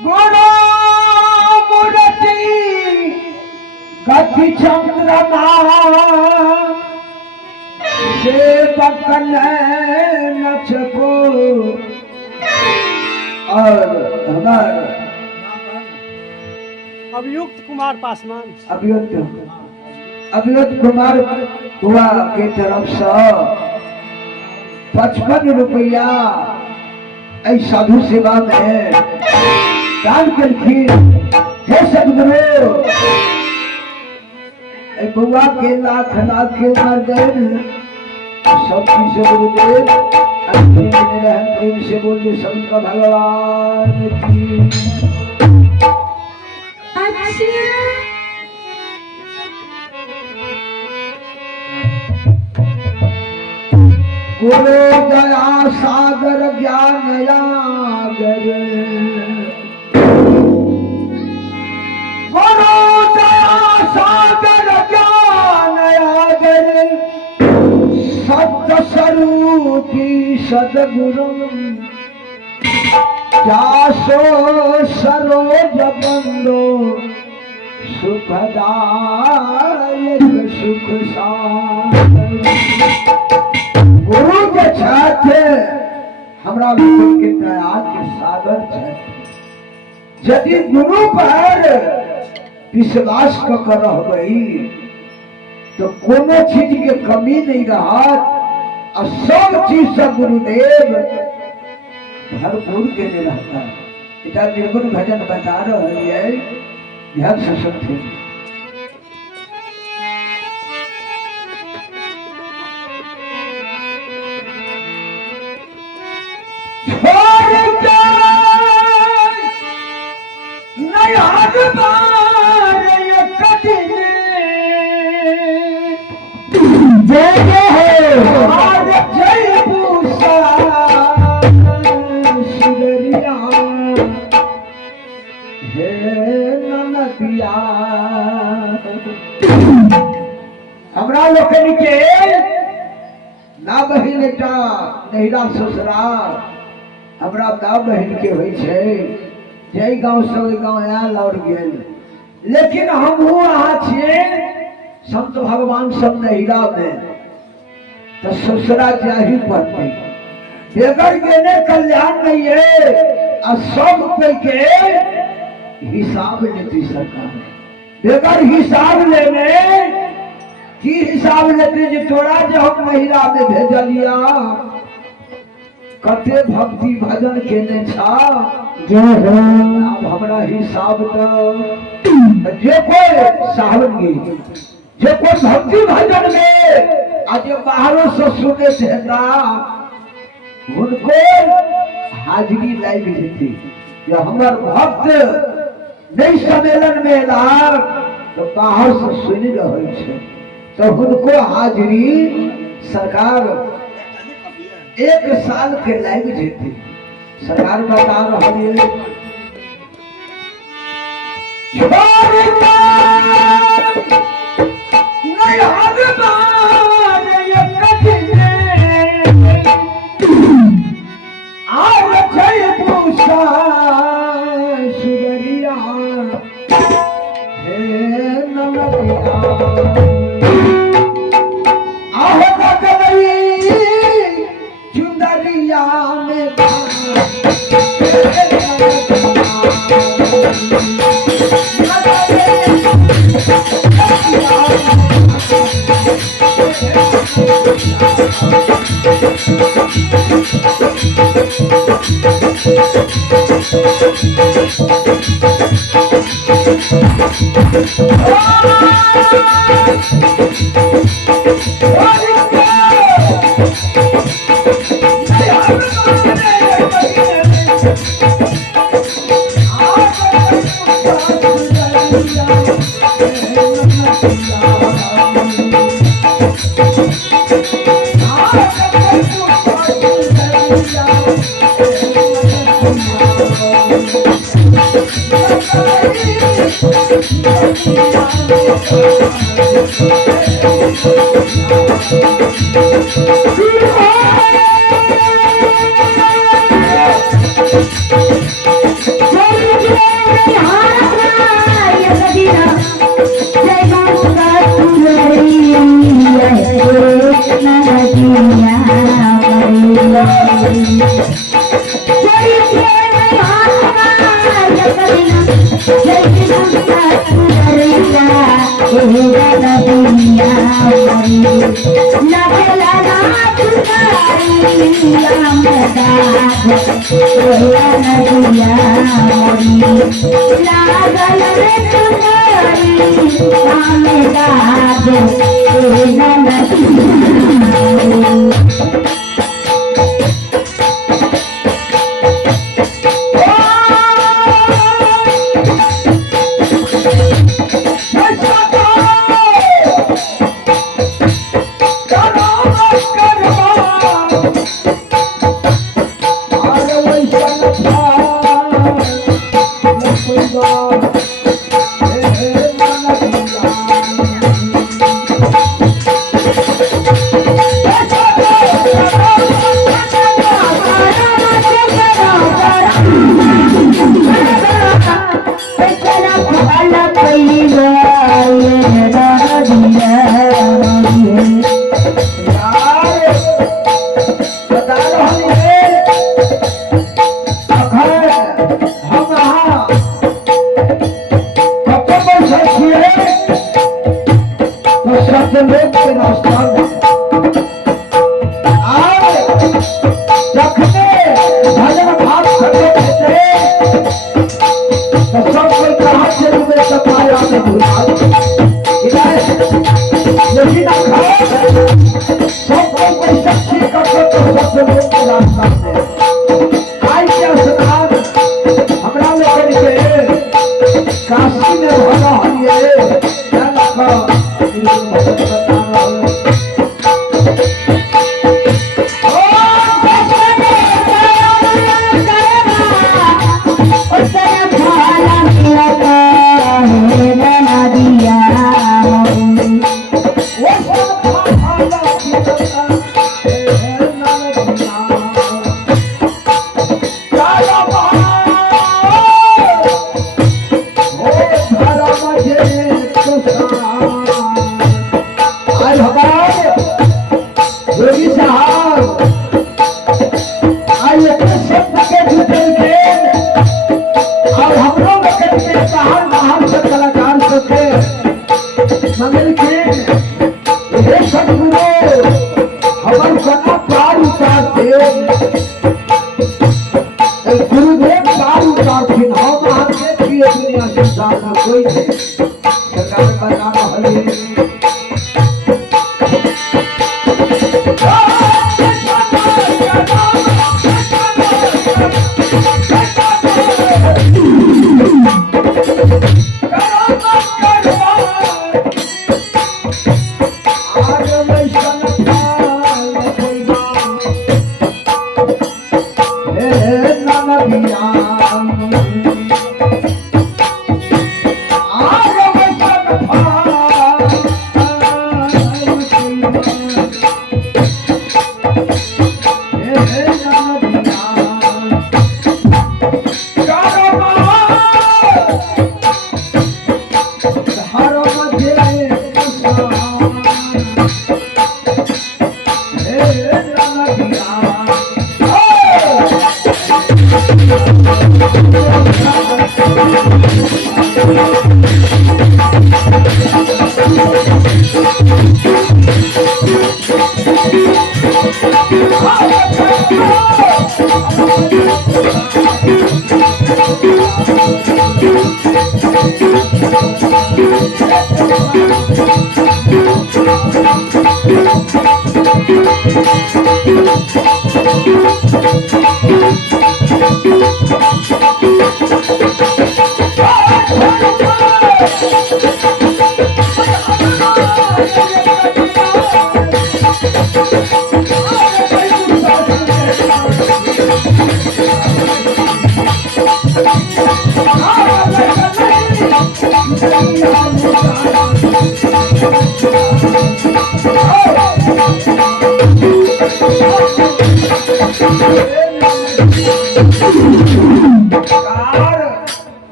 गुरु मूर्ति गति चंद्रमा सेवक नचको और हमारे अभियुक्त कुमार पासवान अभियुक्त कुमार हुआ के तरफ से 55 रुपया ऐ साधु सेवा में दान करखिन। हे सदगुरु ऐ बुआ के लाख लाख के मार गए सब चीज से गुरुदेव प्रेम से बोलिए शंकर भगवान की। गुरु दया सागर ज्ञान यागर गुरु दया सागर ज्ञान यागर सत्य स्वरूपी सदगुरु जासो सरोज बंदो सुखदायक सुख सागर। गुरु के छात्र हमरा लोगन के दया के सागर छथि। यदि गुरु पर विश्वास कर रहबै तो कोनो चीज के कमी नहीं रहत और सब चीज से गुरुदेव भरपूर के लिए रहता है। इतना निर्गुण भजन बता रहे है ध्यान से सुनते। हमरा लोकनि के ना बहिन एकटा नहिरा ससुराल हमरा ना बहिन के होइ छै जय गांव से ओइ गांव आयल और गेल। लेकिन हमहू अहाँ छियै संत भगवान सब नहिरा में तो ससुरा जाही पड़ते बेगर गेने कल्याण नहीं है और सब पे के हिसाब लेती सरकार। बेगर हिसाब लेने की हिसाब लेते जो तोरा जो हम महिला में भेजलिया कते भक्ति भजन केने छा अब हमरा हिसाब तो जे कोई सावन गिरी जे कोई भक्ति भजन में आज बाहरों से सुने देता उनको हाजिरी लाई थी। जो हमार भक्त नई सम्मेलन में ला तो बाहर से सुन रहे छे तो उनको हाजिरी सरकार 1 साल के लाइक देती। सरकार बता रही है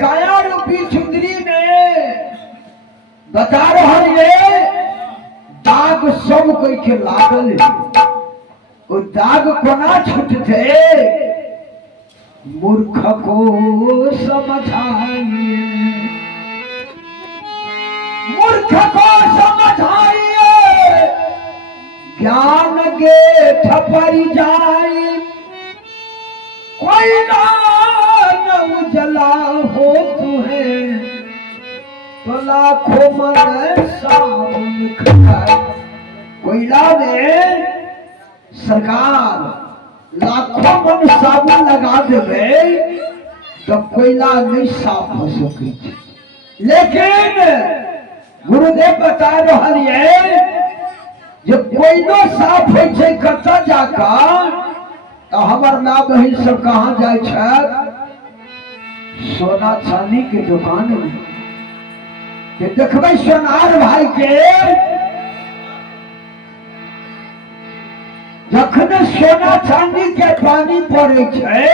काया रूपी सुंदरी में बता रहल ये दाग सब कोई के लागल है। वो दाग कोना छूटते मूर्ख को समझाइए, मूर्ख को समझाइए। ज्ञान के थपरी जाए कोई ना न उजला हो तुम्हें तो लाखों मन साबुन खाए। कोयला में सरकार लाखों मन साबुन लगा देवे तो कोयला नहीं साफ हो सके। लेकिन गुरुदेव बता रहा है जब कोयलो साफ हो कत जाकर तो हमार माँ बहन सब कहाँ जाए छत सोना चांदी के दुकान में देखबे सोनार भाई के जखन सोना चांदी के पानी पड़े छे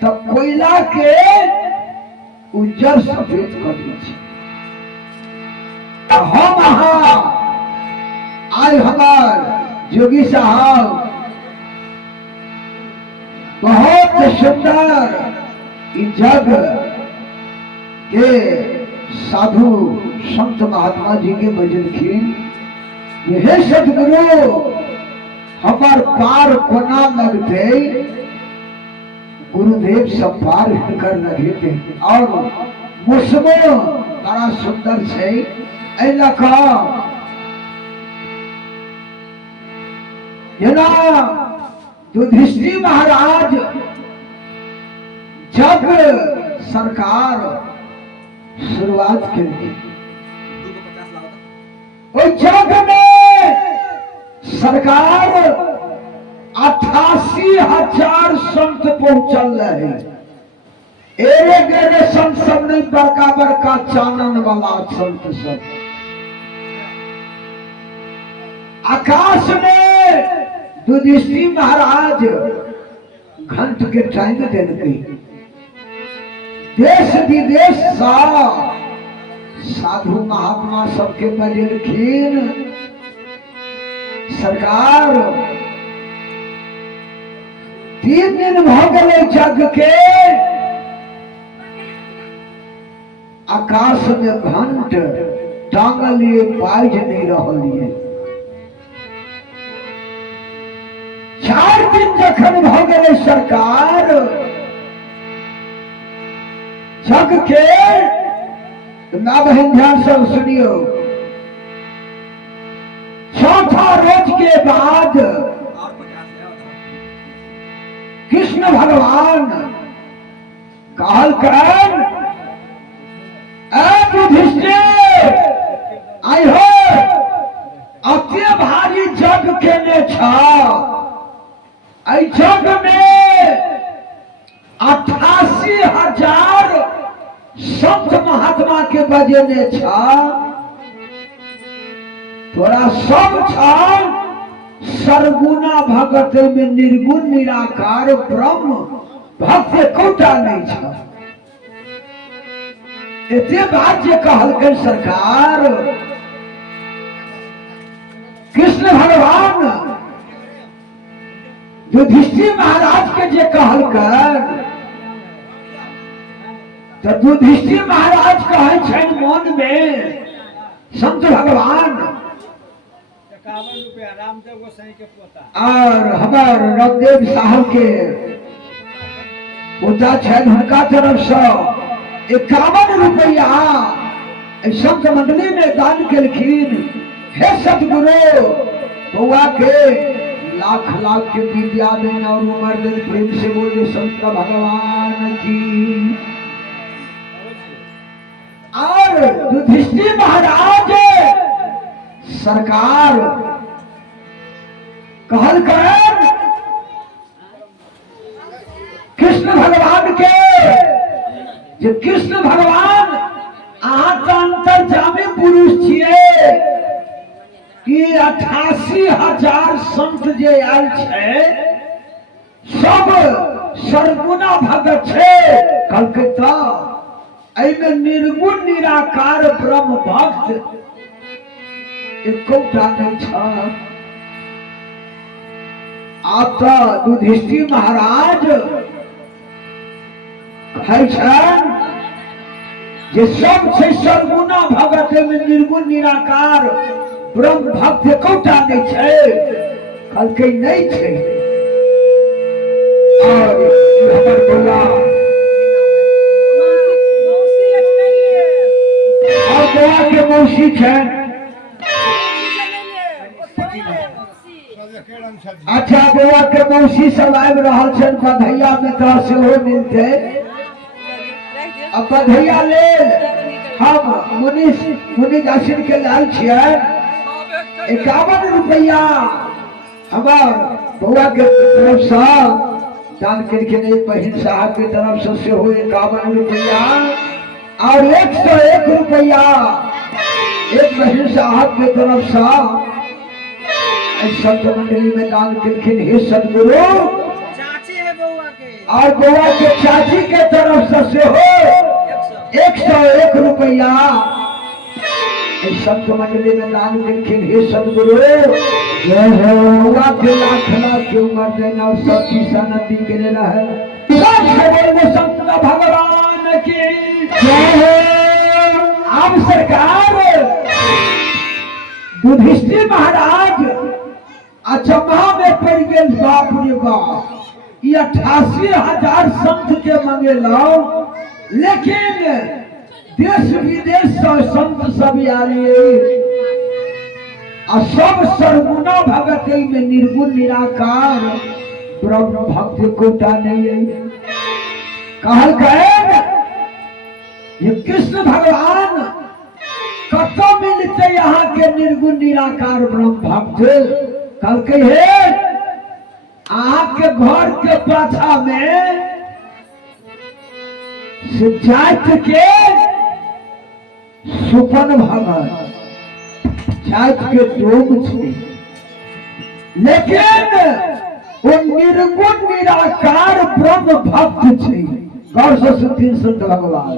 तो कोयला के उज्जर सफेद कर दी छे। हम आज हमार जोगी साहब बहुत सुंदर इस जग के साधु संत महात्मा जी के भजन की यह सदगुरु हमार पार कोना लगते गुरुदेव सब पार कर रहे थे और मुस्मो बड़ा सुंदर से ऐलका युधिष्ठिर महाराज जब सरकार शुरुआत की जग में सरकार 88,000 संत पहुंचल रहे। एरे संत सब नहीं बड़का बड़का चानन वाला संत सब आकाश में युधिष्ठिर महाराज घंट के टाइम देते देश विदेश साधु महात्मा सबके बजलखिन सरकार 3 दिन भ गए जग के आकाश में घंट टांगलिए बाज नहीं रही। 4 दिन जखन भ गए सरकार जग के ना बहन ध्यान से सुनियो। चौथा रोज के बाद कृष्ण भगवान कहल कर युधिष्ठिर आई हो अति भारी जग के ने जग में 88,000 संत महात्मा के बजेने थोड़ा सब सरगुना भगत में निर्गुण निराकार ब्रह्म भक्त कोटा नहीं एते बात जे कहल सरकार कृष्ण भगवान युधिष्ठिर महाराज के जे कहल कर तो युधिष्ठिर महाराज कहे छन मन में संत भगवान और हमार रामदेव साहब के पोता छन उनका तरफ से 51 रुपया संत मंडली में दान केलखिन। हे सतगुरु बउआ के लाख लाख के विद्या देन और उम्र देन प्रेम से बोले संत भगवान की। और युधिष्ठिर महाराज सरकार कहल कर कृष्ण भगवान के जो कृष्ण भगवान अहाँ अंतर्जामी पुरुष छिए कि 88,000 संत जे आयल छे सब सरगुना भगत छे कलकत्ता एमे निर्गुण निराकार ब्रह्म भक्त एकोटा नहीं छ। आप तो युधिष्ठिर महाराज कहे छन जे सब से सरगुना भगत में निर्गुण निराकार ब्रह्म भक्त एकोटा नहीं छे कहलकै नहीं छे। और हमर बौआ और बौआ के मौसी छै। अच्छा बौआ के मौसी सब आबि रहल छनि बधैया में तो सेहो मिलते। अब बधैया लेल हम मुनि दर्शन के लाल छियै 51 रुपया हमार बौआ के तरफ से दान केलखिन। एक बहिन साहब के तरफ से सेहो 51 रुपया और 101 रुपया एक बहिन साहब के तरफ से संत मंडली में दान केलखिन। हे सदगुरु चाची है बउआ के और बउआ के चाची के तरफ से हो 101 रुपया संत मंडली में दान केलखिन। हे सदगुरु बउआ के लाख लाख उम्र देना और सची सनदी के लेना है। संत भगवान की आप सरकार युधिष्ठिर महाराज अचंभा में पड़ गए। बाप रे बाप 88,000 संत के मंगेलो लेकिन देश विदेश से संत सब आए और सब सर्वगुणा भगत में निर्गुण निराकार ब्रह्म भक्त कोटा नहीं है। कहल गए ये कृष्ण भगवान कतो मिलते यहाँ के निर्गुण निराकार ब्रह्म भक्त। कल के है आपके घर के पाछा में जात के सुपन भगत जात के डोम छे लेकिन वो निर्गुण निराकार ब्रह्म भक्त छे। गौर से सुनथिन संत भगवान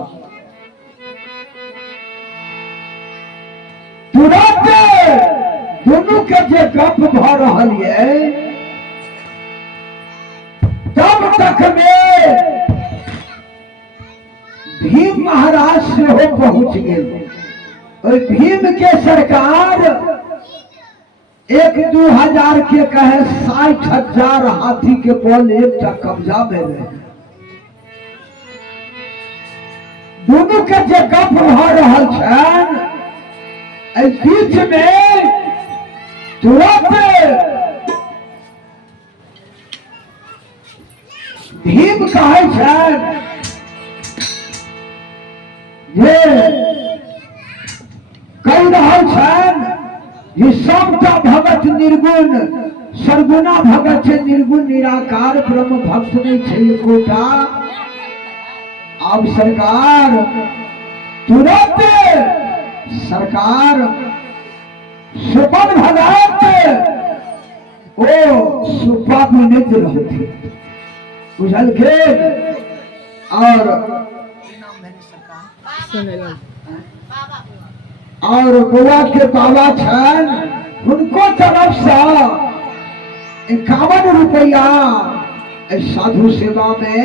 तुरंत दोनों के जे गप भ रहल है तब तक में भीम महाराज से हो पहुंच गए। और भीम के सरकार 1-2 के कहे 60,000 हाथी के बल एक कब्जा में रहे। दोनों के जे गप भ रहल छन बीच में तुरंत भीम कहे छन जे कह रहल छन ये सबटा भगत निर्गुण सर्वगुणा भगत है निर्गुण निराकार ब्रह्म भक्त नहीं छे कोटा। अब सरकार तुरंत सरकार सुपन भगत ओ सुपा विनित रहते बुझल के। और बउआ के बाबा छन उनको तरफ से 51 रुपया साधु सेवा में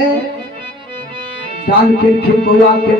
दान केलखिन। बउआ के